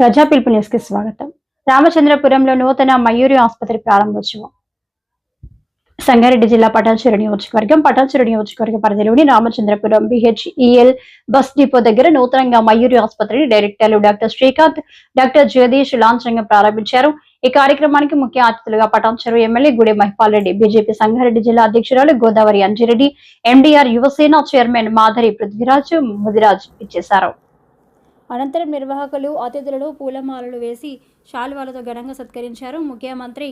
ప్రజా పిలుపు న్యూస్కి స్వాగతం. రామచంద్రపురంలో నూతన మయూరి ఆసుపత్రి ప్రారంభోత్సవం. సంగారెడ్డి జిల్లా పటాన్చెరు నియోజకవర్గం పటాన్చెరు నియోజకవర్గ పరిధిలోని రామచంద్రపురం బిహెచ్ఈఎల్ బస్ డిపో దగ్గర నూతనంగా మయూరి ఆసుపత్రిని డైరెక్టర్లు డాక్టర్ శ్రీకాంత్ డాక్టర్ జగదీష్ లాంఛనంగా ప్రారంభించారు. ఈ కార్యక్రమానికి ముఖ్య అతిథులుగా పటాన్చెరు ఎమ్మెల్యే గుడి మహిపాల్ రెడ్డి బీజేపీ సంగారెడ్డి జిల్లా అధ్యక్షురాలు గోదావరి అంజిరెడ్డి ఎండీఆర్ యువసేన చైర్మన్ మాధరి పృథ్వీరాజ్ ముదిరాజ్ ఇచ్చేశారు. అనంతరం నిర్వాహకులు అతిథులను పూలమాలలు వేసి శాలువాలతో ఘనంగా సత్కరించారు. ముఖ్యమంత్రి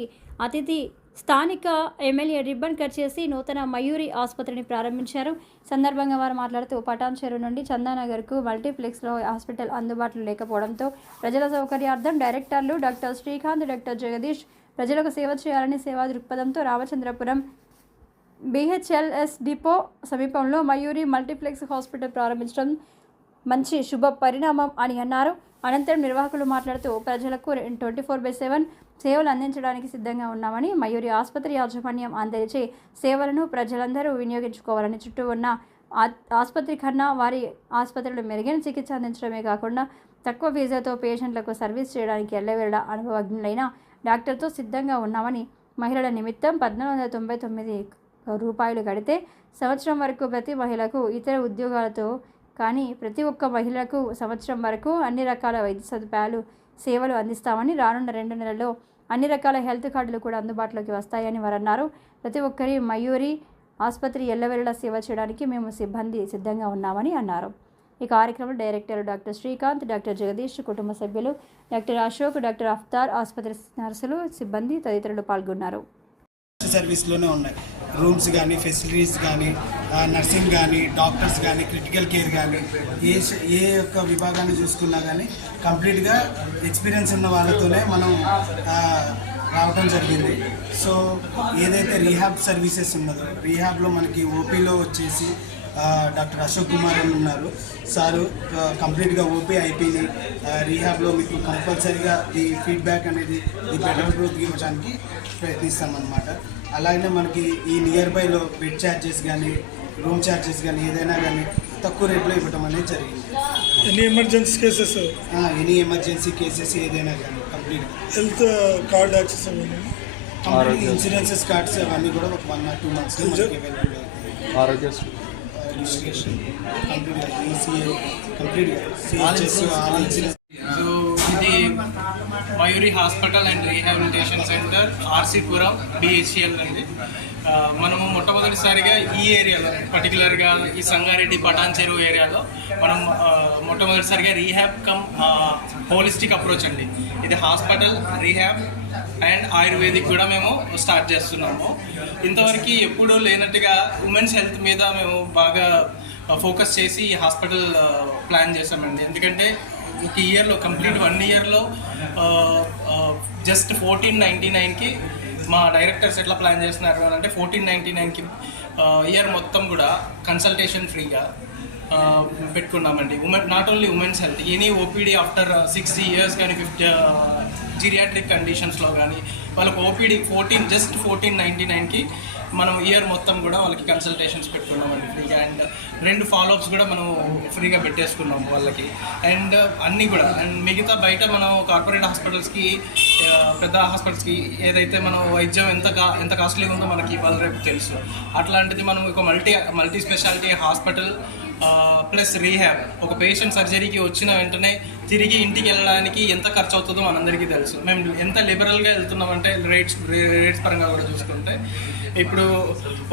అతిథి స్థానిక ఎమ్మెల్యే రిబ్బన్ కట్ చేసి నూతన మయూరి ఆసుపత్రిని ప్రారంభించారు. సందర్భంగా వారు మాట్లాడుతూ పటాన్ చెరువు నుండి చందానగర్కు మల్టీప్లెక్స్లో హాస్పిటల్ అందుబాటులో లేకపోవడంతో ప్రజల సౌకర్యార్థం డైరెక్టర్లు డాక్టర్ శ్రీకాంత్ డాక్టర్ జగదీష్ ప్రజలకు సేవ చేయాలని సేవా దృక్పథంతో రామచంద్రపురం బీహెచ్ఎల్ఎస్ డిపో సమీపంలో మయూరి మల్టీప్లెక్స్ హాస్పిటల్ ప్రారంభించడం మంచి శుభ పరిణామం అని అన్నారు. అనంతరం నిర్వాహకులు మాట్లాడుతూ ప్రజలకు ట్వంటీ ఫోర్ బై సెవెన్ సేవలు అందించడానికి సిద్ధంగా ఉన్నామని మయూరి ఆసుపత్రి యాజమాన్యం అందరిచే సేవలను ప్రజలందరూ వినియోగించుకోవాలని చుట్టూ ఉన్న ఆసుపత్రి కన్నా వారి ఆసుపత్రులు మెరుగైన చికిత్స అందించడమే కాకుండా తక్కువ ఫీజులతో పేషెంట్లకు సర్వీస్ చేయడానికి ఎల్లవేళ అనుభవజ్ఞులైన డాక్టర్తో సిద్ధంగా ఉన్నామని మహిళల నిమిత్తం పద్నాలుగు వందల తొంభై తొమ్మిది రూపాయలు కడితే సంవత్సరం వరకు ప్రతి మహిళకు ఇతర ఉద్యోగాలతో కానీ ప్రతి ఒక్క మహిళకు సంవత్సరం వరకు అన్ని రకాల వైద్య సదుపాయాలు సేవలు అందిస్తామని రానున్న రెండు నెలల్లో అన్ని రకాల హెల్త్ కార్డులు కూడా అందుబాటులోకి వస్తాయని వారు అన్నారు ప్రతి ఒక్కరి మయూరి ఆసుపత్రి ఎల్లవెల్లలా సేవ చేయడానికి మేము సిబ్బంది సిద్ధంగా ఉన్నామని అన్నారు. ఈ కార్యక్రమంలో director doctor Srikanth doctor Jagadish కుటుంబ సభ్యులు డాక్టర్ అశోక్ డాక్టర్ అఫ్తార్ ఆసుపత్రి నర్సులు సిబ్బంది తదితరులు పాల్గొన్నారు. సర్వీస్లోనే ఉన్నాయి. రూమ్స్ కానీ ఫెసిలిటీస్ కానీ నర్సింగ్ కానీ డాక్టర్స్ కానీ క్రిటికల్ కేర్ కానీ ఏ ఏ యొక్క విభాగాన్ని చూసుకున్నా కానీ కంప్లీట్గా ఎక్స్పీరియన్స్ ఉన్న వాళ్ళతోనే మనం రావటం జరిగింది. సో ఏదైతే రీహాబ్ సర్వీసెస్ ఉన్నదో రీహాబ్లో మనకి ఓపీలో వచ్చేసి డాక్టర్ అశోక్ కుమార్ అని ఉన్నారు. సారు కంప్లీట్గా ఓపీ అయిపోయింది రీహాబ్లో మీకు కంపల్సరీగా ఈ ఫీడ్బ్యాక్ అనేది ఈ బెటర్ గ్రోత్ ఇవ్వడానికి ప్రయత్నిస్తామన్నమాట. అలాగే మనకి ఈ నియర్ బైలో బెడ్ ఛార్జెస్ కానీ రూమ్ ఛార్జెస్ కానీ ఏదైనా కానీ తక్కువ రేట్లో ఇవ్వడం అనేది జరిగింది. Any emergency cases any emergency cases ఏదైనా కానీ కంప్లీట్ హెల్త్ కార్డ్ యాక్సెస్ అవన్నీ? ఇన్సూరెన్సెస్ కార్డ్స్ అవన్నీ కూడా ఒక వన్ ఆర్ టూ మంత్స్లో మనకి అవైలబుల్ అవుతాయి. ఆరోగ్యశ్రీ రిజిస్ట్రేషన్ కంప్లీట్గా ఈసీఏ కంప్లీట్గా CHS all insurance Mayuri hospital and rehabilitation centre RC Puram BHEL అండి. మనము మొట్టమొదటిసారిగా ఈ ఏరియాలో పర్టికులర్గా ఈ సంగారెడ్డి పటాన్ చెరువు ఏరియాలో మనం మొట్టమొదటిసారిగా రీహాబ్ కమ్ హోలిస్టిక్ అప్రోచ్ అండి. ఇది హాస్పిటల్ రీహాబ్ అండ్ ఆయుర్వేదిక్ కూడా మేము స్టార్ట్ చేస్తున్నాము. ఇంతవరకు ఎప్పుడూ లేనట్టుగా ఉమెన్స్ హెల్త్ మీద మేము బాగా ఫోకస్ చేసి ఈ హాస్పిటల్ ప్లాన్ చేసామండి ఎందుకంటే ఒక ఇయర్లో కంప్లీట్ వన్ ఇయర్లో జస్ట్ ఫోర్టీన్ నైంటీ నైన్కి మా డైరెక్టర్స్ ఎట్లా ప్లాన్ చేస్తున్నారు అని అంటే ఫోర్టీన్ నైంటీ నైన్కి ఇయర్ మొత్తం కూడా కన్సల్టేషన్ ఫ్రీగా పెట్టుకున్నామండి. Women not only women's health any OPD after sixty years కానీ ఫిఫ్టీ జీరియాట్రిక్ కండిషన్స్లో కానీ వాళ్ళకి OPD fourteen just fourteen ninety నైన్కి మనం ఇయర్ మొత్తం కూడా వాళ్ళకి కన్సల్టేషన్స్ పెట్టుకున్నామండి ఫ్రీగా. అండ్ రెండు ఫాలోఅప్స్ కూడా మనం ఫ్రీగా పెట్టేసుకున్నాము వాళ్ళకి. అండ్ అన్నీ కూడా. అండ్ మిగతా బయట మనం కార్పొరేట్ హాస్పిటల్స్కి పెద్ద హాస్పిటల్స్కి ఏదైతే మనం వైద్యం ఎంత కా ఎంత కాస్ట్లీగా ఉందో మనకి ఇవాళ రేపు తెలుసు. అట్లాంటిది మనం ఒక multi multi speciality hospital plus rehab ఒక పేషెంట్ సర్జరీకి వచ్చిన వెంటనే తిరిగి ఇంటికి వెళ్ళడానికి ఎంత ఖర్చు అవుతుందో మనందరికీ తెలుసు. మేము ఎంత లిబరల్గా వెళ్తున్నామంటే రేట్స్ రేట్స్ పరంగా కూడా చూసుకుంటే ఇప్పుడు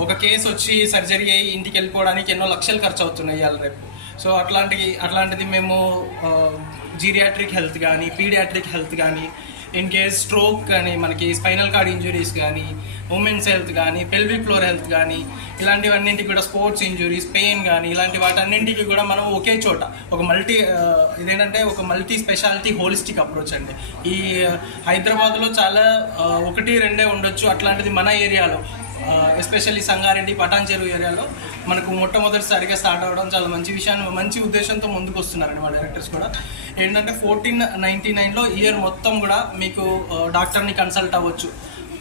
ఒక కేసు వచ్చి సర్జరీ అయ్యి ఇంటికి వెళ్ళిపోవడానికి ఎన్నో లక్షలు ఖర్చు అవుతున్నాయి ఇవాళ రేపు. సో అట్లాంటి అట్లాంటిది మేము జీరియాట్రిక్ హెల్త్ కానీ పీడియాట్రిక్ హెల్త్ కానీ ఇన్ కేస్ స్ట్రోక్ కానీ మనకి స్పైనల్ కార్డ్ ఇంజురీస్ కానీ ఉమెన్స్ హెల్త్ కానీ పెల్విక్ ఫ్లోర్ హెల్త్ కానీ ఇలాంటివన్నింటికి కూడా స్పోర్ట్స్ ఇంజురీస్ పెయిన్ కానీ ఇలాంటి వాటన్నింటికి కూడా మనం ఒకే చోట ఒక మల్టీ ఇదేంటంటే ఒక మల్టీ స్పెషాలిటీ హోలిస్టిక్ అప్రోచ్ అండి. ఈ హైదరాబాద్లో చాలా ఒకటి రెండే ఉండొచ్చు అట్లాంటిది మన ఏరియాలో. ఎస్పెషల్లీ సంగారెడ్డి పటాన్ చెరువు ఏరియాలో మనకు మొట్టమొదటిసారిగా స్టార్ట్ అవ్వడం చాలా మంచి విషయాన్ని మంచి ఉద్దేశంతో ముందుకు వస్తున్నారండి మా డైరెక్టర్స్ కూడా. ఏంటంటే ఫోర్టీన్ నైంటీ నైన్లో ఇయర్ మొత్తం కూడా మీకు డాక్టర్ని కన్సల్ట్ అవ్వచ్చు.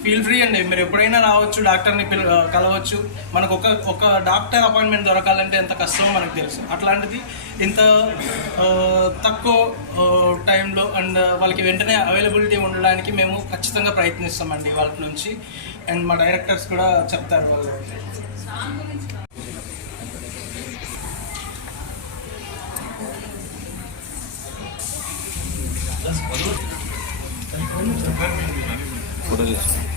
ఫీల్ ఫ్రీ అండి మీరు ఎప్పుడైనా రావచ్చు డాక్టర్ని పిల్ కలవచ్చు. మనకు ఒక ఒక డాక్టర్ అపాయింట్మెంట్ దొరకాలంటే ఎంత కష్టమో మనకు తెలుసు. అట్లాంటిది ఇంత తక్కువ టైంలో అండ్ వాళ్ళకి వెంటనే అవైలబిలిటీ ఉండడానికి మేము ఖచ్చితంగా ప్రయత్నిస్తామండి వాళ్ళ నుంచి. అండ్ మా డైరెక్టర్స్ కూడా చెప్తారు వాళ్ళు. మీ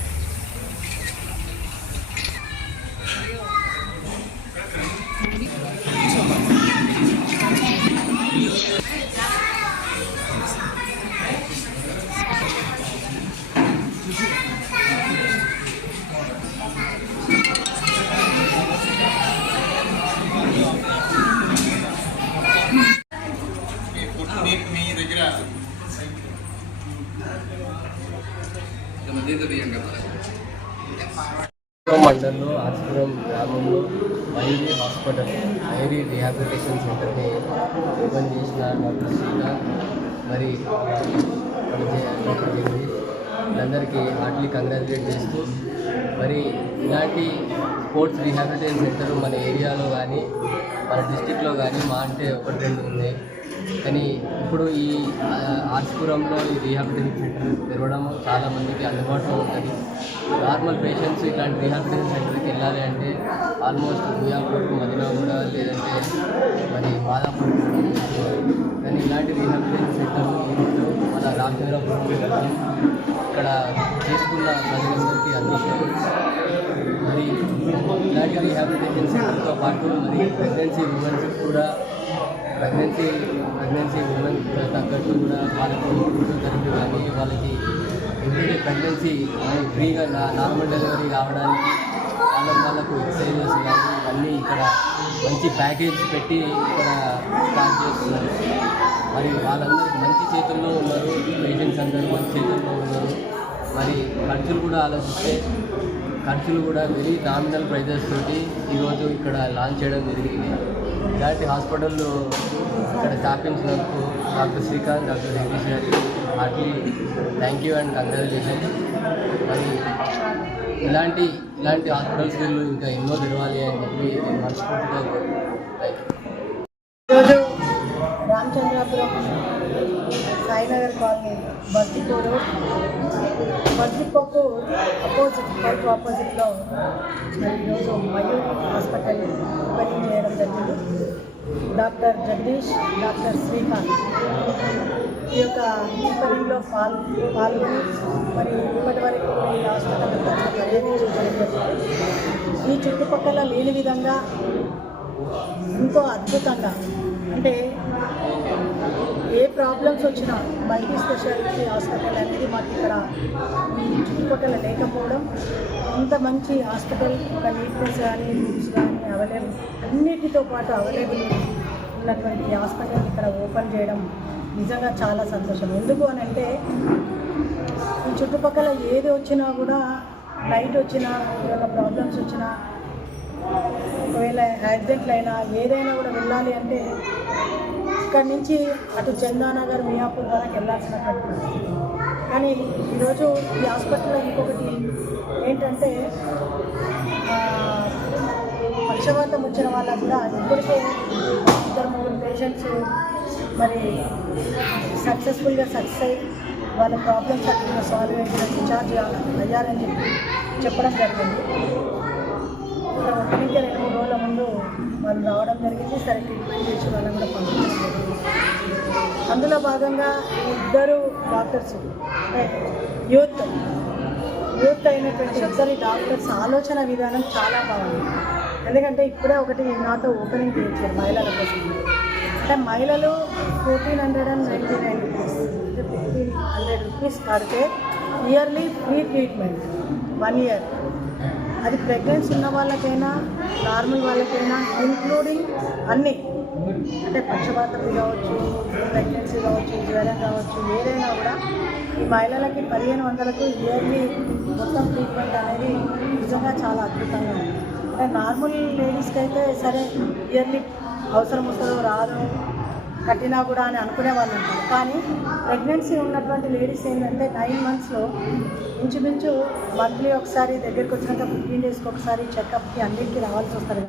మండలంలో ఆర్సిపురం గ్రామంలో మైరీ హాస్పిటల్ మైరీ రిహాబిలిటేషన్ సెంటర్ని ఓపెన్ చేసిన డాక్టర్ శ్రీకాంత్ మరి మన జే- డాక్టర్ జగదీష్. వీళ్ళందరికీ హార్ట్లీ కంగ్రాచులేట్ చేస్తూ మరి ఇలాంటి స్పోర్ట్స్ రిహాబిలిటేషన్ సెంటర్ మన ఏరియాలో కానీ మన డిస్టిక్లో కానీ మా అంటే ఒకటి రెండు ఉన్నాయి. కానీ ఇప్పుడు ఈ ఆర్స్పురంలో ఈ రీహాబిలిటేషన్ సెంటర్ తెరవడం చాలామందికి అందుబాటులో ఉంటుంది. నార్మల్ పేషెంట్స్ ఇలాంటి రీహాబిలిటేషన్ సెంటర్కి వెళ్ళాలి అంటే ఆల్మోస్ట్ మియాపూర్కు మదిలో కూడా లేదంటే మరి మాదాపూర్ కానీ ఇలాంటి రీహాబిలిటేషన్ సెంటర్ ఈరోజు మన రామచంద్రపురం ఇక్కడ చేసుకున్న ప్రజలందరికీ అందించారు మరి ఇలాంటి రీహాబిలిటేషన్ సెంటర్తో పాటు మరి ప్రెగ్నెన్సీ ఉమెన్స్ కూడా ప్రెగ్నెన్సీ ప్రెగ్నెన్సీ ఉమెన్ తగ్గట్టు కూడా వాళ్ళకి ఫిజియోథెరపీ కానీ వాళ్ళకి ఎవ్రీడే ప్రెగ్నెన్సీ ఫ్రీగా నార్మల్ డెలివరీ కావడానికి వాళ్ళకి వాళ్ళకు ఎక్సర్సైజెస్ కానీ ఇవన్నీ ఇక్కడ మంచి ప్యాకేజ్ పెట్టి ఇక్కడ స్టార్ట్ చేస్తున్నారు. మరి వాళ్ళందరూ మంచి చేతుల్లో ఉన్నారు పేషెంట్స్ అందరూ మంచి చేతుల్లో ఉన్నారు. మరి ఖర్చులు కూడా ఆలోచిస్తే ఖర్చులు కూడా వెరీ నామినల్ ప్రైజెస్ తోటి ఈరోజు ఇక్కడ లాంచ్ చేయడం జరిగింది. ఇలాంటి హాస్పిటల్లో ఇక్కడ స్థాపించినందుకు doctor Srikanth doctor Jagadish sir heartly thank you and congratulation మరి ఇలాంటి ఇలాంటి హాస్పిటల్స్ వీళ్ళు ఇంకా ఎన్నో తెరవాలి అని చెప్పి మనస్ఫూర్తిగా థ్యాంక్ యూ సాయినగర్ కాలనీ బర్తిపూరు బర్తిపోకు అపోజిట్ పైపు ఆపోజిట్లో మరి ఈరోజు మయూర్ హాస్పిటల్ ఓపెనింగ్ చేయడం జరిగింది. డాక్టర్ జగదీష్ డాక్టర్ శ్రీకాంత్ ఈ యొక్క ఓపెనింగ్లో పాల్ పాల్గొని మరి ఇప్పటి వరకు ఈ హాస్పిటల్ పర్యటించడం జరిగింది. ఈ చుట్టుపక్కల లేని విధంగా ఎంతో అద్భుతంగా అంటే ఏ ప్రాబ్లమ్స్ వచ్చినా మల్టీ స్పెషాలిటీ హాస్పిటల్ అనేది మాకు ఇక్కడ ఈ చుట్టుపక్కల లేకపోవడం ఇంత మంచి హాస్పిటల్ ఒక నీట్నెస్ కానీ రూమ్స్ కానీ అవైలబుల్ అన్నిటితో పాటు అవైలబుల్ ఉన్నటువంటి హాస్పిటల్ ఇక్కడ ఓపెన్ చేయడం నిజంగా చాలా సంతోషం. ఎందుకు అని అంటే ఈ చుట్టుపక్కల ఏది వచ్చినా కూడా లైట్ వచ్చినా ఏమైనా ప్రాబ్లమ్స్ వచ్చినా ఒకవేళ యాక్సిడెంట్లు అయినా ఏదైనా కూడా వెళ్ళాలి అంటే ఇక్కడి నుంచి అటు చందానగర్ మియాపూర్ వరకు వెళ్ళాల్సినటువంటి కానీ ఈరోజు ఈ హాస్పిటల్లో ఇంకొకటి ఏంటంటే పక్షవాతం వచ్చిన వాళ్ళకు కూడా ఇప్పటికే ఇద్దరు ముగ్గురు పేషెంట్స్ మరి సక్సెస్ఫుల్గా సక్సెస్ అయ్యి వాళ్ళ ప్రాబ్లమ్స్ అక్కడ సాల్వ్ అయ్యి డిశ్చార్జ్ అయ్యారని చెప్పి చెప్పడం జరిగింది. ఇక్కడ ఓపెనింగ్కి రెండు మూడు రోజుల ముందు వాళ్ళు రావడం జరిగింది. సరే ట్రీట్మెంట్ చేసి వాళ్ళని కూడా పంపించారు. అందులో భాగంగా ఇద్దరు డాక్టర్స్ యూత్ యూత్ అయినటువంటి ఇద్దరు డాక్టర్స్ ఆలోచన విధానం చాలా బాగుంది. ఎందుకంటే ఇప్పుడే ఒకటి నాతో ఓపెనింగ్ చేయించారు మహిళల కోసం. అంటే మహిళలు fourteen hundred and ninety nine rupees అంటే ఫిఫ్టీన్ హండ్రెడ్ రూపీస్ కడితే yearly free treatment one year అది ప్రెగ్నెన్సీ ఉన్న వాళ్ళకైనా నార్మల్ వాళ్ళకైనా ఇంక్లూడింగ్ అన్నీ. అంటే పక్షపాతం కావచ్చు ప్రెగ్నెన్సీ కావచ్చు జ్వరం కావచ్చు ఏదైనా కూడా ఈ మహిళలకి పదిహేను వందలకు ఇయర్లీ మొత్తం ట్రీట్మెంట్ అనేది నిజంగా చాలా అద్భుతంగా ఉంది. అంటే నార్మల్ లేడీస్కి అయితే సరే ఇయర్లీ అవసరం వస్తుందో రాదు కట్టినా కూడా అని అనుకునే వాళ్ళు ఉంటారు. కానీ ప్రెగ్నెన్సీ ఉన్నటువంటి లేడీస్ ఏంటంటే నైన్ మంత్స్లో ఇంచుమించు మంత్లీ ఒకసారి దగ్గరికి వచ్చినాక ఫిఫ్టీన్ డేస్కి ఒకసారి చెకప్కి అన్నిటికీ రావాల్సి వస్తారు